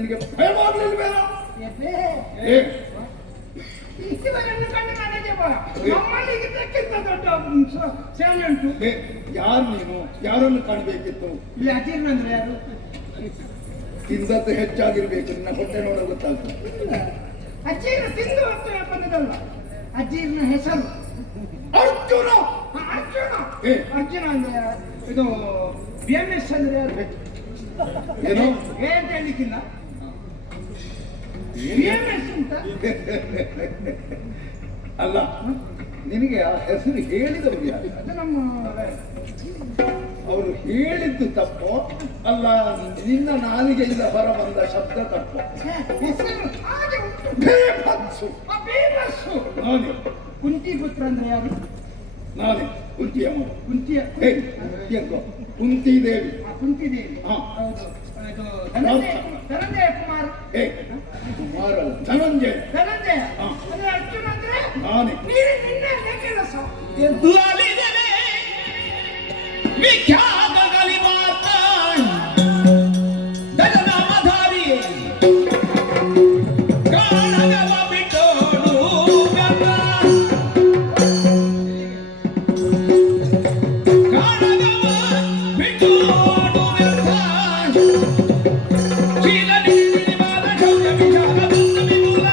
ನಿನಗೆ ಭಯವಾಗಲಿಲ್ವೇನ? ಈಶ್ವರನ್ನು ಕಂಡು ನನಗೆ ನಮ್ಮಲ್ಲಿ ಇದಕ್ಕಿಂತ ದೊಡ್ಡ ಸೇನೆ ಉಂಟು. ಯಾರು ನೀನು? ಯಾರನ್ನು ಕಾಣಬೇಕಿತ್ತು? ಇಲ್ಲಿ ಅಜೀರ್ಣ ಅಂದ್ರೆ ಯಾರು? ತಿಂದದ್ದು ಹೆಚ್ಚಾಗಿರ್ಬೇಕು, ನಿನ್ನ ಹೊಟ್ಟೆ ನೋಡ ಗೊತ್ತಾಗ್ತದೆ. ಅಜೀರ್ಣ ತಿಂದು ಹೊತ್ತು ಬಂದದಲ್ಲ, ಅಜೀರ್ಣ ಹೆಸರು ಅರ್ಜುನ. ಅರ್ಜುನ ಅರ್ಜುನ ಅಂದ್ರೆ ಇದು BMS ಅಂದ್ರೆ ಯಾರು? ಏನು ಅಂತ ಹೇಳಿಕ್ಕಿಲ್ಲ. BMS ಅಂತ ಅಲ್ಲ, ನಿನಗೆ ಆ ಹೆಸರು ಹೇಳಿದವರು ಯಾರು? ಅದು ನಮ್ಮ ಅವರು ಹೇಳಿದ್ದು ತಪ್ಪು ಅಲ್ಲ, ನಿನ್ನ ನಾಲಿಗೆಯಿಂದ ಹೊರ ಬಂದ ಶಬ್ದ ತಪ್ಪು. ಹೆಸರು ಹಾಗೆ ಉಂಟು. ಬೇಬಸ್ಸು. ಬೇಬಸ್ಸು. ನಾನೇ. ಕುಂತಿ ಪುತ್ರ ಅಂದ್ರೆ ಯಾರು? ನಾನೇ ಕುಂತಿಯ ಮಗ. ಕುಂತಿಯ ಕುಂತಿ ದೇವಿ. ಕುಂತಿ ದೇವಿ. ಹೌದು. ಧನಂಜಯ ಕುಮಾರ್. ಕುಮಾರ ಧನಂಜಯ. ಧನಂಜಯ ಅಂದ್ರೆ ಅರ್ಜುನ ಅಂದ್ರೆ ನಾನೇ. ನಿನ್ನ ಕೆಲಸ ವಿಖ್ಯಾತ ಗಲಿಮಾತ ದಜನಾಮಧಾರಿ ಕಾಣಗವ ಬಿಟ್ಟೋಡು ಕಾಣಗವ ಬಿಟ್ಟೋಡು ಚೀಲ ನೀಡಿ ಮಾದ ಶೌರ್ಯ ವಿಚಾರ ಬಂದ ವಿಮೂಲ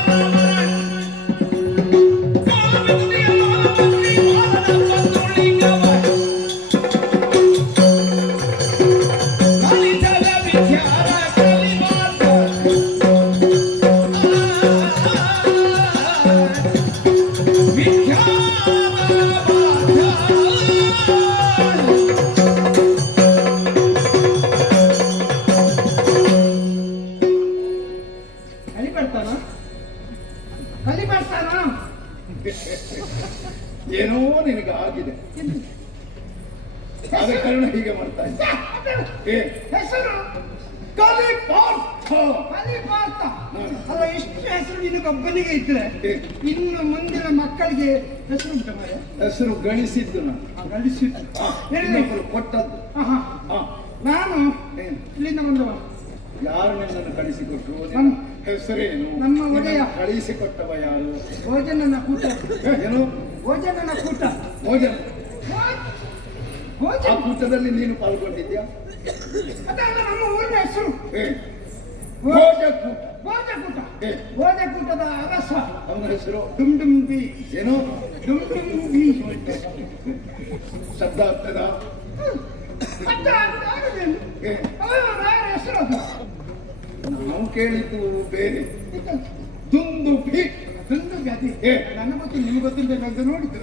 ಏನೋ ನಿನಗೆ ಆಗಿದೆ, ಆದ ಕಾರಣ ಹೀಗೆ ಮಾಡ್ತಾ ಇದ್ದೆ. ಹೆಸರು ಕಲಿಪಾರ್ಥ. ಕಲಿಪಾರ್ಥ ಅಲ್ಲ, ಇಷ್ಟು ಹೆಸರು ನಿನಗೊಬ್ಬನಿಗೆ ಇದ್ರೆ ಇನ್ನು ಮುಂದಿನ ಮಕ್ಕಳಿಗೆ ಹೆಸರು ಉಂಟ ಮಾರೆ? ಹೆಸರು ಗಳಿಸಿದ್ದು ನಾನು. ಗಳಿಸಿದ್ದು ಕೊಟ್ಟದ್ದು. ನಾನು ಇಲ್ಲಿಂದ ಬಂದವ. ಯಾರು ನನ್ನನ್ನು ಕಳಿಸಿಕೊಟ್ರು? ಹೆಸರೇನು? ನಮ್ಮ ಒಡೆಯ. ಕಳಿಸಿಕೊಟ್ಟವ ಯಾರು? ಭೋಜನನ ಕೂಟ. ಏನು? ಭೋಜನನ ಕೂಟ. ಭೋಜನ. ಭೋಜನ ಆ ಕೂಟದಲ್ಲಿ ನೀನು ಪಾಲ್ಗೊಂಡಿದ್ಯಾ? ಅದಲ್ಲ ನಮ್ಮ ಊರಿನ ಹೆಸರು. ಭೋಜಕೂಟ. ಭೋಜಕೂಟ. ಭೋಜಕೂಟದ ಅರಸ. ಅವನ ಹೆಸರು ಡುಂಡುಂಬಿ. ಏನು? ಡುಂಡುಂಬಿ. ಶಬ್ದ ಆಗ್ತದ? ಹೆಸರು ಅದು ನಾವು ಕೇಳಿದ್ದು ಬೇರೆ. ದುಂದುಭಿ. ದುಂದುಭಿ ಅದೇ ನನ್ನ ಗೊತ್ತಿಲ್ಲ, ನಿಮ್ಗೆ ಗೊತ್ತಿಲ್ಲ ಅಂತ ನೋಡಿದ್ದು.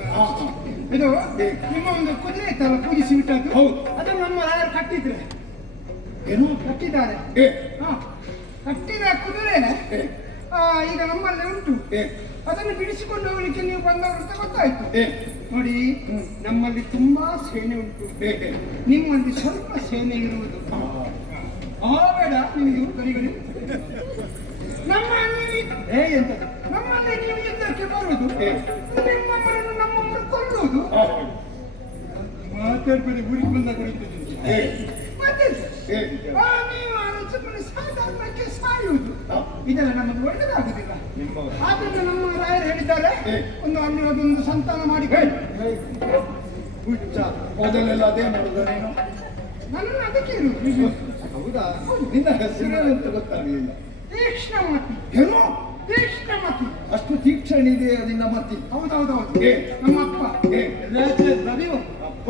ಇದು ನಿಮ್ಮ ಒಂದು ಕುದುರೆ ಇತ್ತಲ್ಲ ಪೂಜಿಸಿ ಬಿಟ್ಟದ್ದು. ಹೌದು, ಅದನ್ನು ನಮ್ಮ ಯಾರು ಕಟ್ಟಿದ್ರೆ. ಏನು ಕಟ್ಟಿದ್ದಾರೆ? ಕಟ್ಟಿದ ಕುದುರೆ ಈಗ ನಮ್ಮಲ್ಲಿ ಉಂಟು. ಅದನ್ನು ಬಿಡಿಸಿಕೊಂಡು ಹೋಗ್ಲಿಕ್ಕೆ ನೀವು ಬಂದವರು ಅಂತ ಗೊತ್ತಾಯ್ತು. ನೋಡಿ, ನಮ್ಮಲ್ಲಿ ತುಂಬಾ ಸೇನೆ ಉಂಟು, ನಿಮ್ಮಲ್ಲಿ ಸ್ವಲ್ಪ ಸೇನೆ ಇರುವುದು. ಬೇಡ ನಿಮಗೆ ಗರಿಗರಿ. ನಮ್ಮಲ್ಲಿ ನಮ್ಮಲ್ಲಿ ನೀವು ಯುದ್ಧಕ್ಕೆ ಬರುವುದು, ನಿಮ್ಮಮ್ಮರನ್ನು ನಮ್ಮಮ್ಮರು ಕೊಲ್ಲುವುದು. ಮಾತಾಡ್ಬೇಡಿ, ಊರಿಗೆ ಬಂದಾಗ ಹೊಡಿತಿದ್ದೀನಿ. ಮತ್ತೆ ನೀವು ಸುಮ್ಮನೆ ಸಾಧಾರಣಕ್ಕೆ ಸಾಯುವುದು, ಇದೆಲ್ಲ ನಮಗೆ ಒಳ್ಳೆದಾಗುದಿಲ್ಲ. ಆದ್ರಿಂದ ನಮ್ಮ ರಾಯರು ಹೇಳಿದ್ದಾರೆ, ಒಂದು ಅಲ್ಲಿ ಅದೊಂದು ಸಂತಾನ ಮಾಡಿ. ಮೊದಲೆಲ್ಲ ಅದೇ ಮಾಡುದ ನೀನು? ನನ್ನ ಅದಕ್ಕೆ ಇರುವುದು. ಹೌದಾ? ನಿನ್ನ ಹೆಸರೇನು ಅಂತ ಗೊತ್ತಾಗಲಿಲ್ಲ. ತೀಕ್ಷ್ಣಮತಿ. ಏನು? ತೀಕ್ಷ್ಣಮತಿ. ಅಷ್ಟು ತೀಕ್ಷ್ಣ ಇದೆ ನಿನ್ನ ಮತಿ? ಹೌದೌದೌದು. ನಮ್ಮ ಅಪ್ಪ ರವಿ ಅಪ್ಪ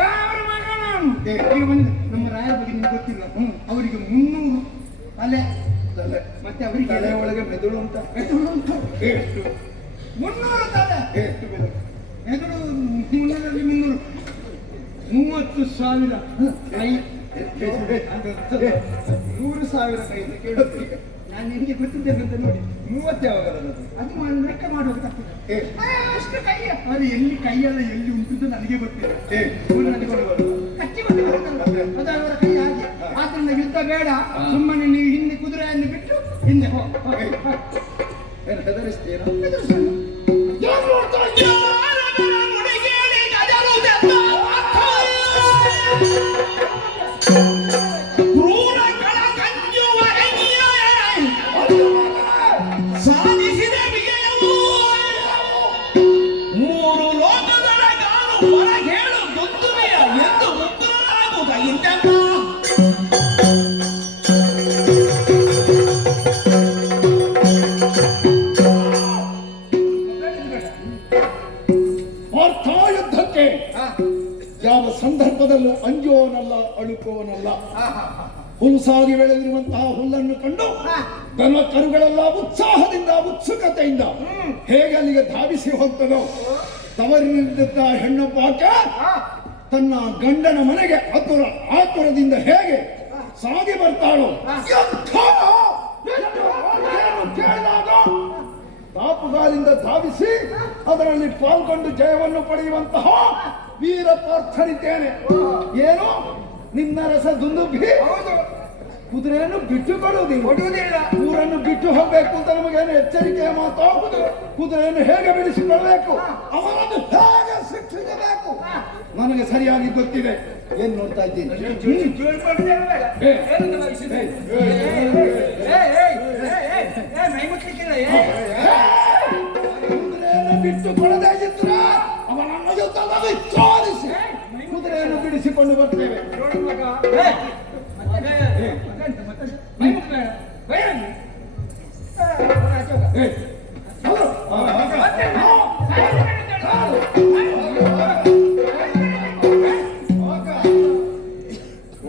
ಅವರ ಮಗ ನಾನು. ಈಗ ಬಂದಿದೆ. ನಮ್ಮ ರಾಯರ ಬಗ್ಗೆ ನಿಮ್ಗೆ ಗೊತ್ತಿಲ್ಲ. ಅವರಿಗೆ 300 ತಲೆ. ಮತ್ತೆ ಅವರಿಗೆ ತಲೆ ಒಳಗೆ ಮೆದುಳು ಉಂಟ. ಮೆದುಳು ಉಂಟು. ಎಷ್ಟು? 300 ತಲೆ. ಎಷ್ಟು ಬೆಲೆ? ಮೆದುಳು 300 30,000 ಕೈ. 100,000 ಕೈ ಕೇಳುತ್ತೀಗ. ನಾನು ನಿಮಗೆ ಗೊತ್ತಿದ್ದೇನೆ ಅಂತ ನೋಡಿ. 30 ಯಾವಾಗ? ಅದು ಲೆಕ್ಕ ಮಾಡುವಾಗ ತಪ್ಪದೆ ಅಷ್ಟು ಕೈಯ ಅದು ಎಲ್ಲಿ ಕೈಯಲ್ಲ ಎಲ್ಲಿ ಉಂಟು ನನಗೆ ಗೊತ್ತಿಲ್ಲ. ಕಚ್ಚಿ ಬಂದು ಅದು ಅವರ ಕೈ ಹಾಗೆ. ಆದ್ರಿಂದ ಯುದ್ಧ ಬೇಡ, ಸುಮ್ಮನೆ ನೀವು ಹಿಂದೆ ಕುದುರೆಯನ್ನು ಬಿಟ್ಟು ಹಿಂದೆ ಹೆದರಿಸ್ತೇನೆ. ಸಾಧಿಸಿದ ವಿಜಯವು ಮೂರು ಲೋಕದೊಳಗಾನು ಹೊರಗೇಳು ದುಂದುಮೆಯ ಎಂದು ಮುದ್ದುರಾಗುವುದ ಇಂತೆಂತ ಪಾರ್ಥ ಯುದ್ಧಕ್ಕೆ ಯಾವ ಸಂದರ್ಭದಲ್ಲೂ ಅಂಜೋನಲ್ಲ ಅಳುಕೋನಲ್ಲ. ಹುಲುಸಾಗಿ ಬೆಳೆದಿರುವಂತಹ ಹುಲ್ಲನ್ನು ಕಂಡು ದನ ಕರುಗಳೆಲ್ಲ ಉತ್ಸಾಹದಿಂದ ಉತ್ಸುಕತೆಯಿಂದ ಹೇಗೆ ಅಲ್ಲಿಗೆ ಧಾವಿಸಿ ಹೋಗ್ತದೋ, ತವರಿನಿದ್ದ ಹೆಣ್ಣೊಬ್ಬ ಆಕೆ ತನ್ನ ಗಂಡನ ಮನೆಗೆ ಆತುರದಿಂದ ಹೇಗೆ ಸಾಗಿ ಬರ್ತಾಳೋ, ಕೇಳಿದಾಗ ತಾಪುಗಾಲಿಂದ ಧಾವಿಸಿ ಅದರಲ್ಲಿ ಪಾಲ್ಗೊಂಡು ಜಯವನ್ನು ಪಡೆಯುವಂತಹ ವೀರ ಪಾರ್ಥನಿದ್ದೇನೆ. ಏನು ನಿನ್ನ ರಸ ದುಂದುಭಿ ಕುದುರೆಯನ್ನು ಬಿಟ್ಟು ಕೊಡುವುದಿಲ್ಲ, ಊರನ್ನು ಬಿಟ್ಟು ಹೋಗ್ಬೇಕು ಅಂತ ನಮಗೇನು ಎಚ್ಚರಿಕೆಯ ಮಾತು. ಕುದುರೆಯನ್ನು ಹೇಗೆ ಬಿಡಿಸಿಕೊಳ್ಬೇಕು, ಅವನನ್ನು ಹೇಗೆ ಶಿಕ್ಷಿಸಬೇಕು ನನಗೆ ಸರಿಯಾಗಿ ಗೊತ್ತಿದೆ. ಏನ್ ನೋಡ್ತಾ ಇದ್ದೀನಿ, ಕುದುರೆಯನ್ನು ಬಿಟ್ಟು ಕೊಡದೇ ಇದ್ರೆ ಅವನನ್ನು ಯುದ್ಧದಲ್ಲಿ ಸೋಲಿಸಿ ಕುದುರೆಯನ್ನು ಬಿಡಿಸಿಕೊಂಡು ಬರ್ತೇವೆ.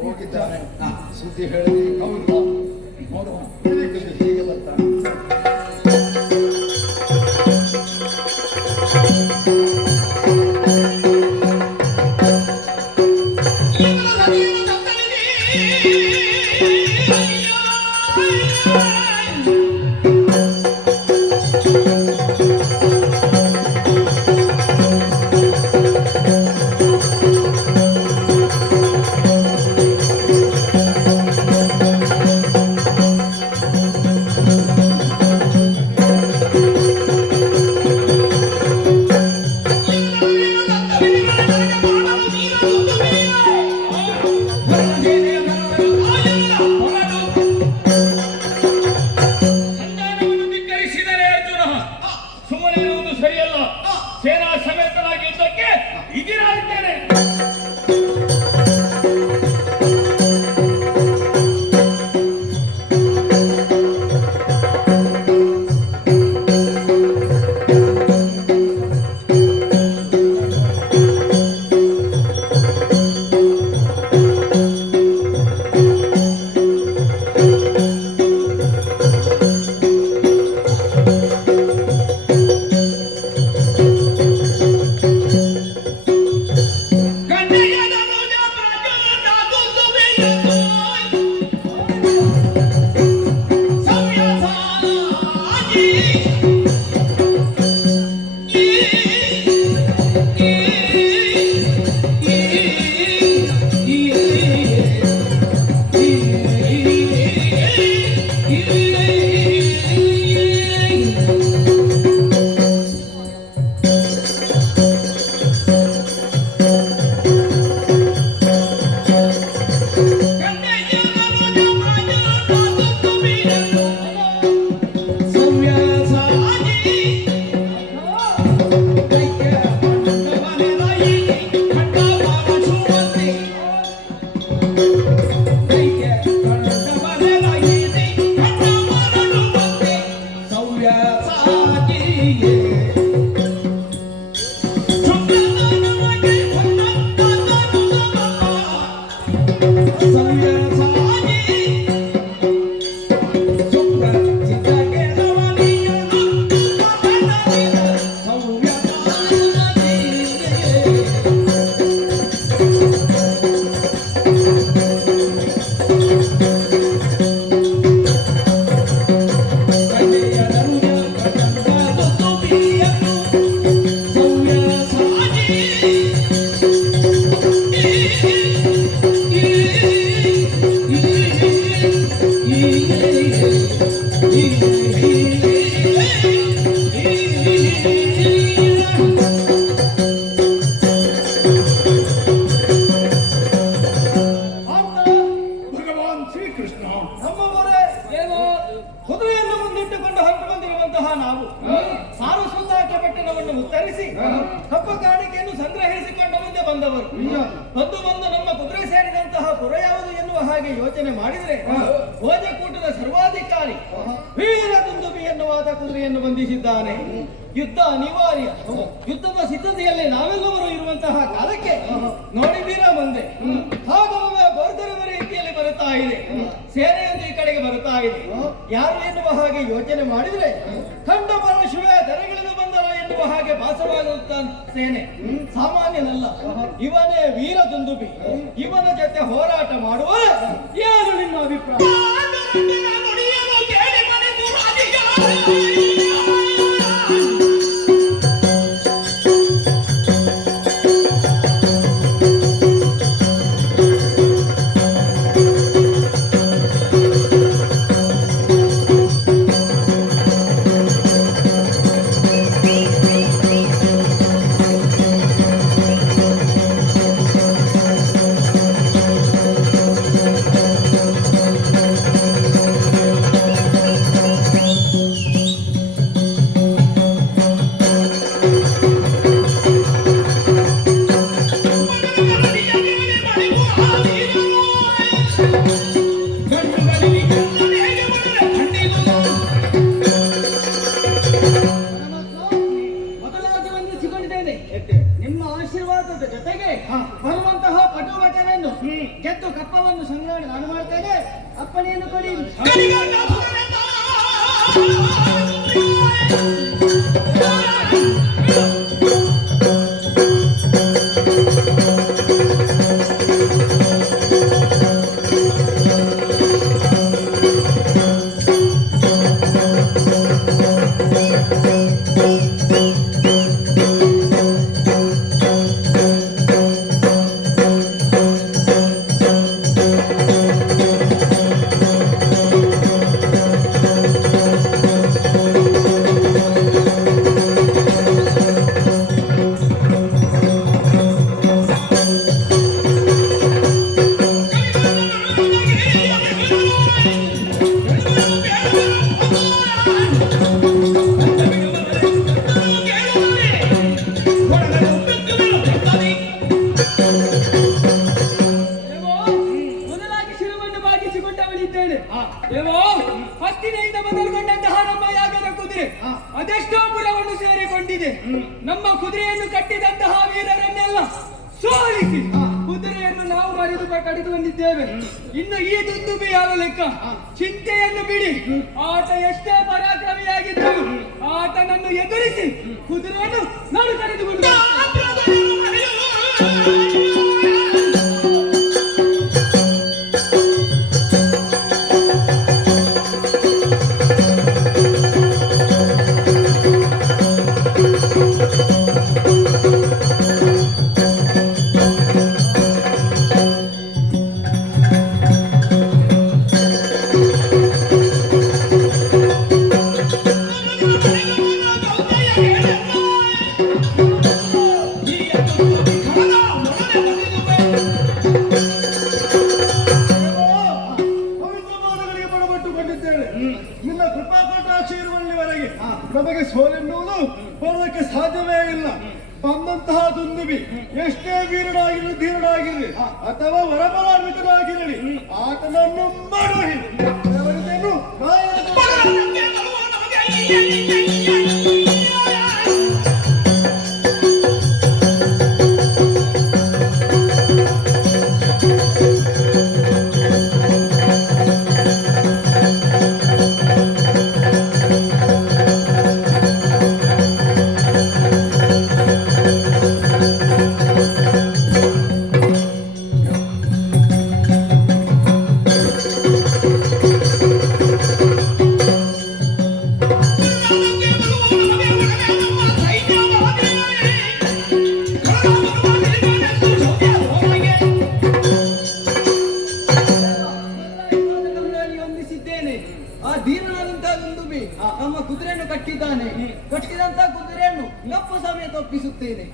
ಹೋಗಿದ್ದಾನೆ ಸುದ್ದಿ ಹೇಳಿದೆ. ಹೌದು ನೋಡುವ ಹೇಗೆ ಬರ್ತಾನೆ. ಸೇನಾ ಸಮೇತನಾಗಿ ಯುದ್ಧಕ್ಕೆ ಇದಿರಾಗಿದ್ದೇನೆ. ನಾವು ಸಾರಸ್ವತ ಪಟ್ಟಣವನ್ನು ಉತ್ತರಿಸಿ ಹಬ್ಬ ಕಾಣಿಕೆಯನ್ನು ಸಂಗ್ರಹಿಸಿಕೊಂಡ ಮುಂದೆ ಬಂದವರು. ಬಂದು ನಮ್ಮ ಕುದುರೆ ಸೇರಿದಂತಹ ಪುರ ಯಾವುದು ಎನ್ನುವ ಹಾಗೆ ಯೋಚನೆ ಮಾಡಿದರೆ ಭೋಜಕೂಟದ ಸರ್ವಾಧಿಕಾರಿ ವೀರದುಂದುಬಿ ಎನ್ನುವಾದ ಕುದುರೆಯನ್ನು ಬಂಧಿಸಿದ್ದಾನೆ. ಯುದ್ಧ ಅನಿವಾರ್ಯ. ಯುದ್ಧದ ಸಿದ್ಧತೆಯಲ್ಲಿ ನಾವೆಲ್ಲವರು ಇರುವಂತಹ ಕಾಲಕ್ಕೆ ನೋಡಿದ್ದೀರಾ ಮುಂದೆ ಹಾಗೊಮ್ಮೆ ಗೋರ್ಧರವ ರೀತಿಯಲ್ಲಿ ಬರುತ್ತಾ ಇದೆ. ಸೇನೆಯೊಂದು ಈ ಕಡೆಗೆ ಬರುತ್ತಾ ಇದೆ. ಯಾರು ಎನ್ನುವ ಹಾಗೆ ಯೋಚನೆ ಮಾಡಿದ್ರೆ ಖಂಡ ಪರಶುವೆ ದರೆಗಿಳಿದು ಬಂದವ ಎನ್ನುವ ಹಾಗೆ ಭಾಸವಾಗುತ್ತ ಸೇನೆ ಸಾಮಾನ್ಯನಲ್ಲ. ಇವನೇ ವೀರ ದುಂದುಬಿ. ಇವನ ಜೊತೆ ಹೋರಾಟ ಮಾಡುವ ಏನು ನಿಮ್ಮ ಅಭಿಪ್ರಾಯ? ನಿಮ್ಮ ಆಶೀರ್ವಾದದ ಜೊತೆಗೆ ಬರುವಂತಹ ಪಟುವಟನನ್ನು ಗೆದ್ದು ಕಪ್ಪವನ್ನು ಸಂಗ್ರಹಣೆ ನಾನು ಮಾಡ್ತೇನೆ. ಅಪ್ಪಣೆಯನ್ನು ಕೊಡಿ. ಹಸ್ತಿನೆಯಿಂದ ಮೊದಲುಗೊಂಡಂತಹ ನಮ್ಮ ಯಾಗದ ಕುದುರೆ ಅದೆಷ್ಟೋ ಪುರವನ್ನು ಸೇರಿಕೊಂಡಿದೆ. ನಮ್ಮ ಕುದುರೆಯನ್ನು ಕಟ್ಟಿದಂತಹ ವೀರರನ್ನೆಲ್ಲ ಸೋಲಿಸಿ ಕುದುರೆಯನ್ನು ನಾವು ಕಡಿದು ಬಂದಿದ್ದೇವೆ. ಇನ್ನು ಈ ದುಂದುಬಿ ಯಾವ ಲೆಕ್ಕ? ಚಿಂತೆಯನ್ನು ಬಿಡಿ. ಆತ ಎಷ್ಟೇ ಪರಾಕ್ರಮಿಯಾಗಿದ್ದರು ಆತನನ್ನು ಎದುರಿಸಿ ಕುದುರೆಯನ್ನು ನಾನು ಕರೆದುಕೊಂಡು ನಿನ್ನ ಕೃಪಾಕಟಾಕ್ಷಿ ಇರುವಲ್ಲಿವರೆಗೆ ನಮಗೆ ಸೋಲೆನ್ನುವುದು ಬರೋದಕ್ಕೆ ಸಾಧ್ಯವೇ ಇಲ್ಲ. ಬಂದಂತಹ ದುಂದುಬಿ ಎಷ್ಟೇ ವೀರನಾಗಿರಲಿ ಧೀರನಾಗಿರಲಿ ಅಥವಾ ವರಪರಾನ್ವಿತನಾಗಿರಲಿ ಆತನನ್ನು ಮಾಡಿ ನಮ್ಮ ಕುದುರೆಯನ್ನು ಕಟ್ಟಿದ್ದಾನೆ. ಕಟ್ಟಿದಂತ ಕುದುರೆಯನ್ನು ಕಪ್ಪು ಸಮೇತ ಒಪ್ಪಿಸುತ್ತೇನೆ.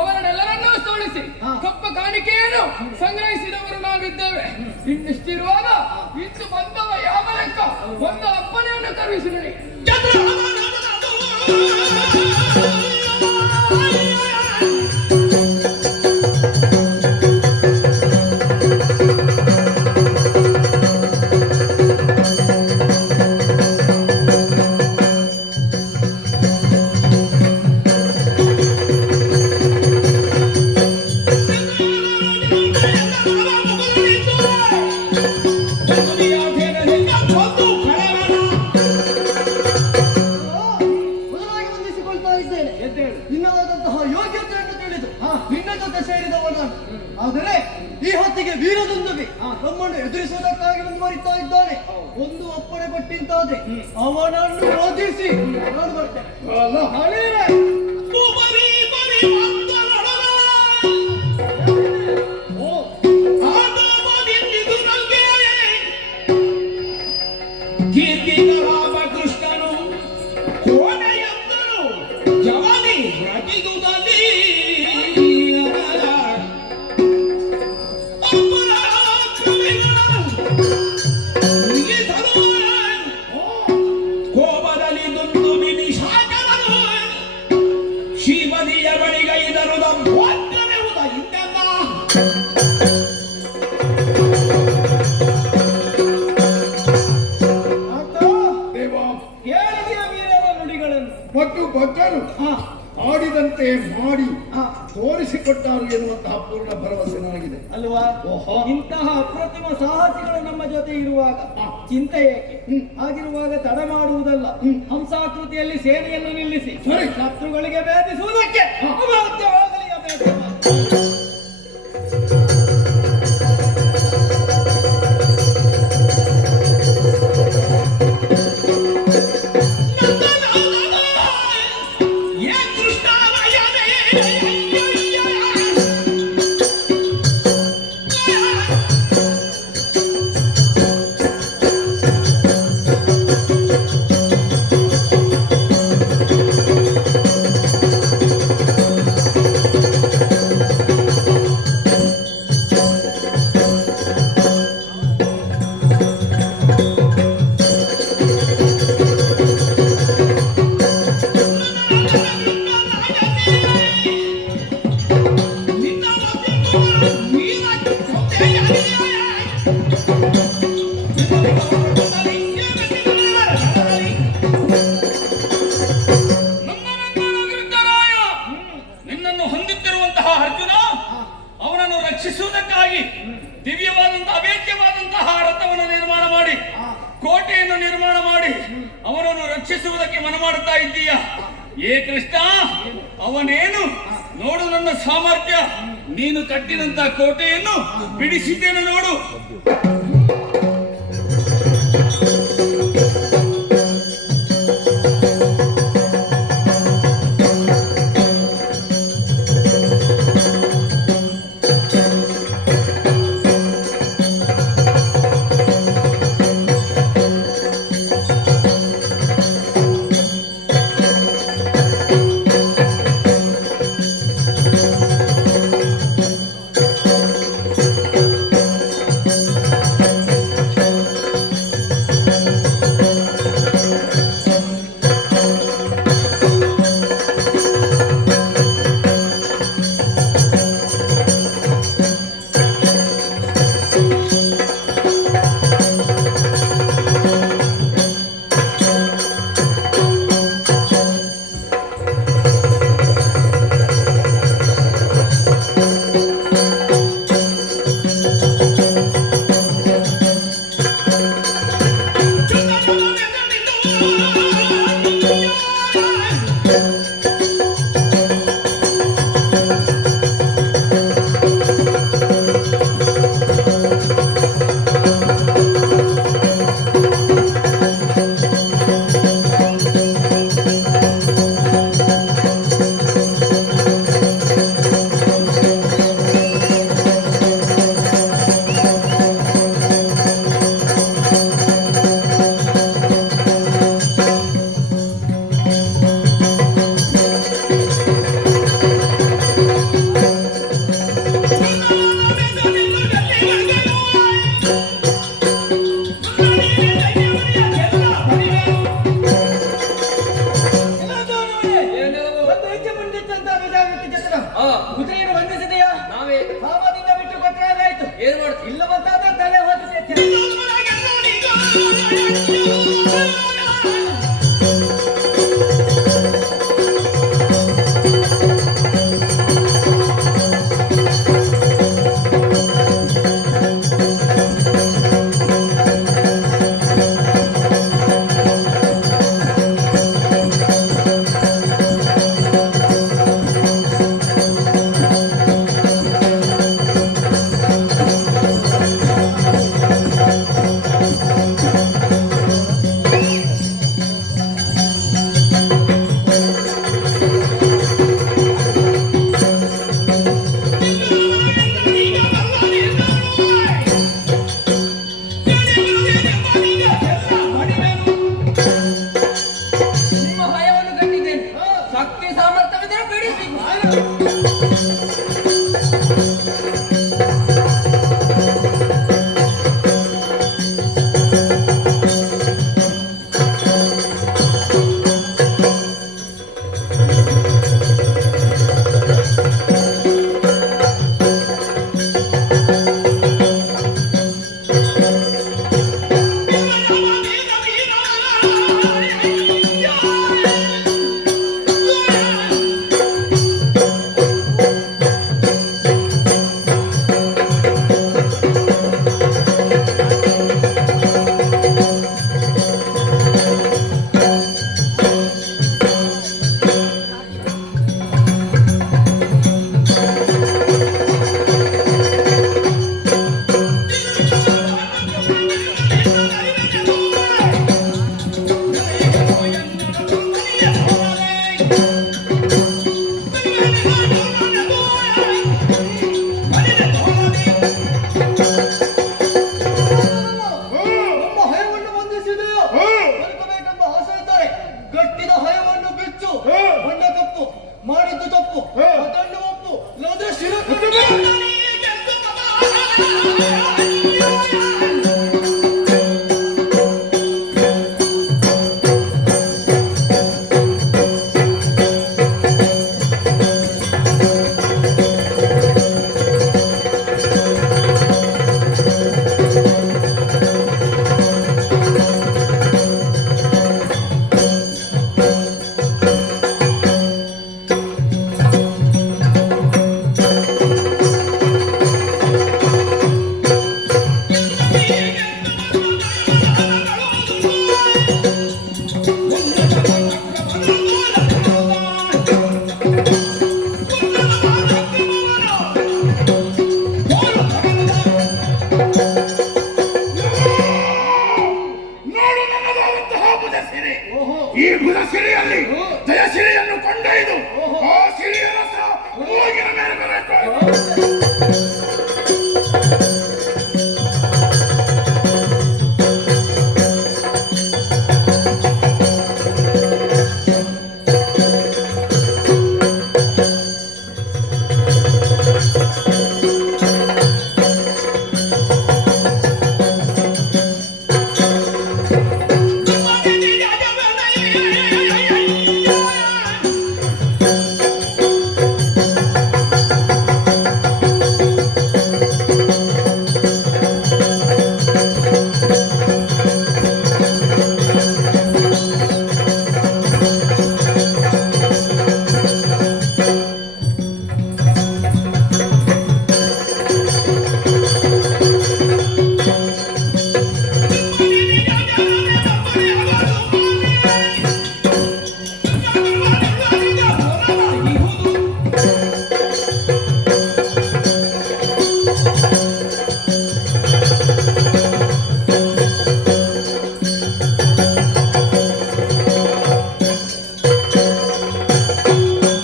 ಅವರನ್ನೆಲ್ಲರನ್ನೂ ಸೋಲಿಸಿ ಕಪ್ಪ ಕಾಣಿಕೆಯನ್ನು ಸಂಗ್ರಹಿಸಿದವರು ನಾವಿದ್ದೇವೆ. ಇನ್ನಿಷ್ಟಿರುವಾಗ ಇಂದು ಬಂದವ ಯಾವ ಲೆಕ್ಕ ಒಂದು ಅಪ್ಪನೆಯನ್ನು ಕರುಹಿಸಿದನೆ. ಮೊದಲಾಗಿ ವಂದಿಸಿಕೊಳ್ತಾ ಇದ್ದೇನೆ. ನಿನ್ನದಾದಂತಹ ಯೋಗ್ಯತೆಯನ್ನು ತಿಳಿದು ನಿನ್ನ ಜೊತೆ ಸೇರಿದವ ನಾನು. ಆದರೆ ಈ ಹೊತ್ತಿಗೆ ವೀರದುಂದುಬಿ ನಮ್ಮನ್ನು ಎದುರಿಸುವುದಕ್ಕಾಗಿ ಮುಂದುವರಿತಾ ಇದ್ದಾನೆ. ಒಂದು ಅಪ್ಪಣೆ ಪಟ್ಟಿಂತಾದ್ರೆ ಅವನನ್ನು ರೋಧಿಸಿ ನಾನು ಬರ್ತೇನೆ. ಅಲ್ಲ ಹಳೀರೆ ರಾಮಕೃಷ್ಣನು ಕೋಣೆಯಂದರು ಜವಾನಿ ರಚಿದುದಲ್ಲಿ ಕೋಪದಲ್ಲಿ ದುಂದು ಬಿನಿ ಶಾಖನು ಶ್ರೀಮದಿಯ ಬಳಿಗೈದರು ವಂದನೆಯುವುದ ಇಂದೆಲ್ಲ ದೇವ ಕೇಳಿದೆಯ ವೀರರ ನುಡಿಗಳನ್ನು. ಮತ್ತು ಭಕ್ತರು ಆಡಿದಂತೆ ಮಾಡಿ ತೋರಿಸಿಕೊಟ್ಟಾರು ಎನ್ನುವಂತಹ ಪೂರ್ಣ ಭರವಸೆ ನನಗಿದೆ. ಅಲ್ವಾ? ಇಂತಹ ಅಪ್ರತಿಮ ಸಾಹಸಿಗಳು ನಮ್ಮ ಜೊತೆ ಇರುವಾಗ ಚಿಂತೆ ಏಕೆ? ಹಾಗಿರುವಾಗ ತಡ ಮಾಡುವುದಲ್ಲ, ಹಂಸಾಕೃತಿಯಲ್ಲಿ ಸೇನೆಯನ್ನು ನಿಲ್ಲಿಸಿ ಸರಿ. ಶತ್ರುಗಳಿಗೆ ಭೇದಿಸುವುದಕ್ಕೆ ಅಗತ್ಯವಾಗಲಿ ಅಭೇದ್ಯವಾಗಲಿ. ನಿನ್ನನ್ನು ಹೊಂದುತ್ತಿರುವಂತಹ ಅರ್ಜುನ ಅವನನ್ನು ರಕ್ಷಿಸುವುದಕ್ಕಾಗಿ ದಿವ್ಯವಾದಂತಹ ಅವೇದ್ಯವಾದಂತಹ ರಥವನ್ನು ನಿರ್ಮಾಣ ಮಾಡಿ ಕೋಟೆಯನ್ನು ನಿರ್ಮಾಣ ಮಾಡಿ ಅವನನ್ನು ರಕ್ಷಿಸುವುದಕ್ಕೆ ಮನ ಮಾಡುತ್ತಾ ಇದ್ದೀಯ. ಏ ಕೃಷ್ಣ, ಅವನೇನು ನೋಡು ನನ್ನ ಸಾಮರ್ಥ್ಯ. ನೀನು ಕಟ್ಟಿದಂತಹ ಕೋಟೆಯನ್ನು ಬಿಡಿಸಿದ್ದೇನೆ ನೋಡು. ಕುದುರೆಯನ್ನು ಬಂಧಿಸಿದೆಯಾ? ನಾವೇ ಕಾಮದಿಂದ ಬಿಟ್ಟು ಕೊಟ್ಟರೆ ಆಯ್ತು. ಏನ್ ಮಾಡ್ತೀವಿ? ಇಲ್ಲವಂತ